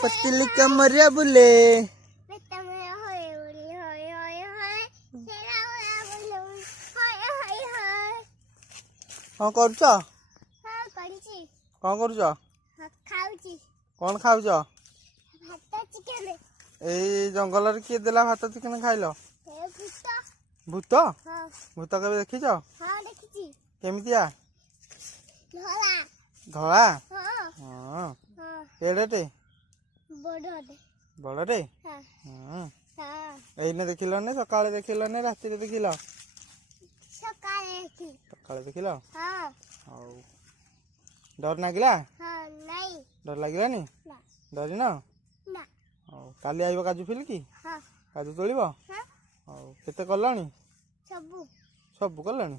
पतली कमरिया बुले हाँ कर कौन खाऊच ए जंगल किए देला भात चिकेन खाइल भूत भूत केबे देखिच केमितिया धला हाँ एड़े बड़े एने देखिल ने सकाळे देखिल ने राति रे देखिल सकाळे देखिल डर नागिला डर लागिलानी डरी ना काली आइब काजू फिल की काजू तोलिब केते कलानी सब कलानी